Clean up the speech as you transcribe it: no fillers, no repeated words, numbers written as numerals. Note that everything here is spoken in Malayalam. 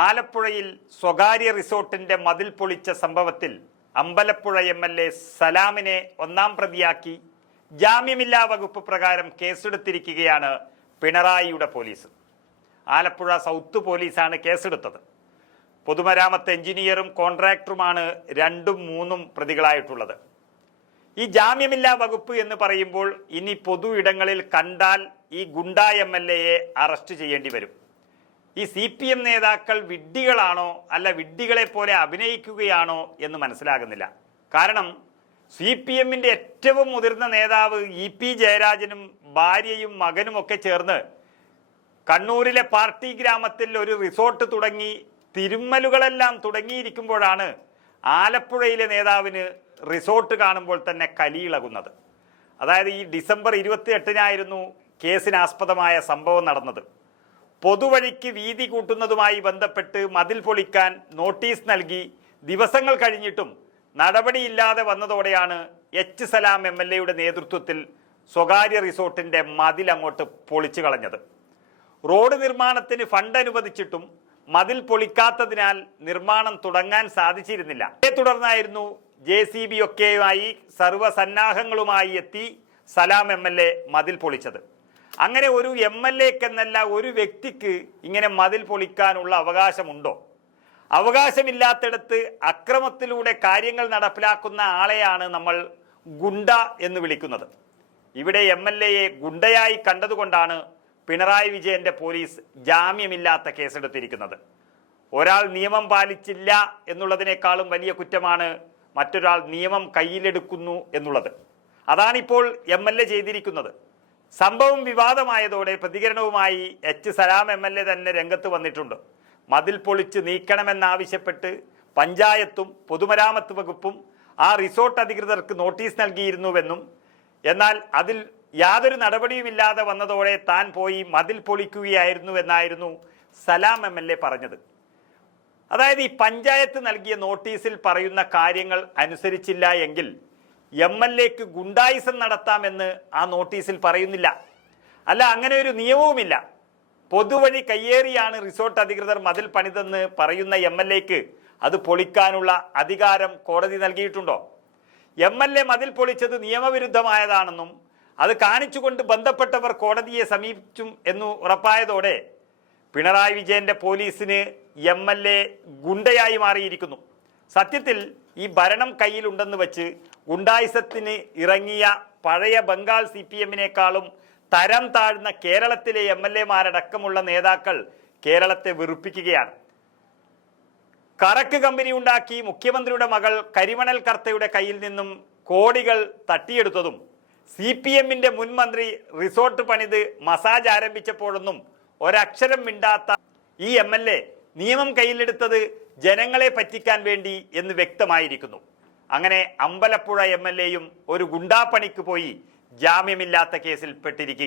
ആലപ്പുഴയിൽ സ്വകാര്യ റിസോർട്ടിന്റെ മതിൽ പൊളിച്ച സംഭവത്തിൽ അമ്പലപ്പുഴ എംഎൽഎ സലാമിനെ ഒന്നാം പ്രതിയാക്കി ജാമ്യമില്ലാ വകുപ്പ് പ്രകാരം കേസെടുത്തിരിക്കുകയാണ് പിണറായിയുടെ പോലീസ്. ആലപ്പുഴ സൗത്ത് പോലീസാണ് കേസെടുത്തത്. പൊതുമരാമത്ത് എഞ്ചിനീയറും കോൺട്രാക്ടറുമാണ് 2ഉം 3ഉം പ്രതികളായിട്ടുള്ളത്. ഈ ജാമ്യമില്ലാ വകുപ്പ് എന്ന് പറയുമ്പോൾ ഇനി പൊതു ഇടങ്ങളിൽ കണ്ടാൽ ഈ ഗുണ്ടാ എംഎൽഎയെ അറസ്റ്റ് ചെയ്യേണ്ടി വരും. ഈ CPM നേതാക്കൾ വിഡ്ഢികളാണോ അല്ല വിഡ്ഢികളെ പോലെ അഭിനയിക്കുകയാണോ എന്ന് മനസ്സിലാകുന്നില്ല. കാരണം CPMന്റെ ഏറ്റവും മുതിർന്ന നേതാവ് EP ജയരാജനും ഭാര്യയും മകനുമൊക്കെ ചേർന്ന് കണ്ണൂരിലെ പാർട്ടി ഗ്രാമത്തിൽ ഒരു റിസോർട്ട് തുടങ്ങി തിരുമ്മലുകളെല്ലാം തുടങ്ങിയിരിക്കുമ്പോഴാണ് ആലപ്പുഴയിലെ നേതാവിന് റിസോർട്ട് കാണുമ്പോൾ തന്നെ കലിയിളകുന്നത്. അതായത് ഈ ഡിസംബർ 28-നായിരുന്നു കേസിനാസ്പദമായ സംഭവം നടന്നത്. പൊതുവഴിക്ക് വീതി കൂട്ടുന്നതുമായി ബന്ധപ്പെട്ട് മതിൽ പൊളിക്കാൻ നോട്ടീസ് നൽകി ദിവസങ്ങൾ കഴിഞ്ഞിട്ടും നടപടിയില്ലാതെ വന്നതോടെയാണ് H സലാം MLAയുടെ നേതൃത്വത്തിൽ സ്വകാര്യ റിസോർട്ടിന്റെ മതിൽ അങ്ങോട്ട് പൊളിച്ചു കളഞ്ഞത്. റോഡ് നിർമ്മാണത്തിന് ഫണ്ട് അനുവദിച്ചിട്ടും മതിൽ പൊളിക്കാത്തതിനാൽ നിർമ്മാണം തുടങ്ങാൻ സാധിച്ചിരുന്നില്ല. ഇതേ തുടർന്നായിരുന്നു JCB ഒക്കെയുമായി സർവ്വസന്നാഹങ്ങളുമായി എത്തി സലാം MLA മതിൽ പൊളിച്ചത്. അങ്ങനെ ഒരു MLAക്കെന്നല്ല ഒരു വ്യക്തിക്ക് ഇങ്ങനെ മതിൽ പൊളിക്കാനുള്ള അവകാശമുണ്ടോ? അവകാശമില്ലാത്തിടത്ത് അക്രമത്തിലൂടെ കാര്യങ്ങൾ നടപ്പിലാക്കുന്ന ആളെയാണ് നമ്മൾ ഗുണ്ട എന്ന് വിളിക്കുന്നത്. ഇവിടെ MLAയെ ഗുണ്ടയായി കണ്ടതുകൊണ്ടാണ് പിണറായി വിജയന്റെ പോലീസ് ജാമ്യമില്ലാത്ത കേസെടുത്തിരിക്കുന്നത്. ഒരാൾ നിയമം പാലിച്ചില്ല എന്നുള്ളതിനേക്കാളും വലിയ കുറ്റമാണ് മറ്റൊരാൾ നിയമം കയ്യിലെടുക്കുന്നു എന്നുള്ളത്. അതാണിപ്പോൾ MLA ചെയ്തിരിക്കുന്നത്. സംഭവം വിവാദമായതോടെ പ്രതികരണവുമായി H സലാം MLA തന്നെ രംഗത്ത് വന്നിട്ടുണ്ട്. മതിൽ പൊളിച്ച് നീക്കണമെന്നാവശ്യപ്പെട്ട് പഞ്ചായത്തും പൊതുമരാമത്ത് വകുപ്പും ആ റിസോർട്ട് അധികൃതർക്ക് നോട്ടീസ് നൽകിയിരുന്നുവെന്നും എന്നാൽ അതിൽ യാതൊരു നടപടിയുമില്ലാതെ വന്നതോടെ താൻ പോയി മതിൽ പൊളിക്കുകയായിരുന്നുവെന്നായിരുന്നു സലാം MLA പറഞ്ഞത്. അതായത് ഈ പഞ്ചായത്ത് നൽകിയ നോട്ടീസിൽ പറയുന്ന കാര്യങ്ങൾ അനുസരിച്ചില്ല എങ്കിൽ MLAക്ക് ഗുണ്ടായിസം നടത്താമെന്ന് ആ നോട്ടീസിൽ പറയുന്നില്ല. അല്ല, അങ്ങനെ ഒരു നിയമവുമില്ല. പൊതുവഴി കയ്യേറിയാണ് റിസോർട്ട് അധികൃതർ മതിൽ പണിതെന്ന് പറയുന്ന MLAക്ക് അത് പൊളിക്കാനുള്ള അധികാരം കോടതി നൽകിയിട്ടുണ്ടോ? MLA മതിൽ പൊളിച്ചത് നിയമവിരുദ്ധമായതാണെന്നും അത് കാണിച്ചുകൊണ്ട് ബന്ധപ്പെട്ടവർ കോടതിയെ സമീപിച്ചും എന്ന് ഉറപ്പായതോടെ പിണറായി വിജയന്റെ പോലീസിന് MLA ഗുണ്ടയായി മാറിയിരിക്കുന്നു. സത്യത്തിൽ ഈ ഭരണം കയ്യിലുണ്ടെന്ന് വെച്ച് ഗുണ്ടായിസത്തിന് ഇറങ്ങിയ പഴയ ബംഗാൾ CPMനേക്കാളും തരം താഴ്ന്ന കേരളത്തിലെ MLAമാരടക്കമുള്ള നേതാക്കൾ കേരളത്തെ വെറുപ്പിക്കുകയാണ്. കറക്ക് കമ്പനി ഉണ്ടാക്കി മുഖ്യമന്ത്രിയുടെ മകൾ കരിമണൽ കർത്തയുടെ കയ്യിൽ നിന്നും കോടികൾ തട്ടിയെടുത്തതും CPMന്റെ മുൻ മന്ത്രി റിസോർട്ട് പണിത് മസാജ് ആരംഭിച്ചപ്പോഴൊന്നും ഒരക്ഷരം മിണ്ടാത്ത ഈ MLA നിയമം കയ്യിലെടുത്തത് ജനങ്ങളെ പറ്റിക്കാൻ വേണ്ടി എന്ന് വ്യക്തമായിരിക്കുന്നു. അങ്ങനെ അമ്പലപ്പുഴ MLAയും ഒരു ഗുണ്ടാപ്പണിക്ക് പോയി ജാമ്യമില്ലാത്ത കേസിൽ പെട്ടിരിക്കുക.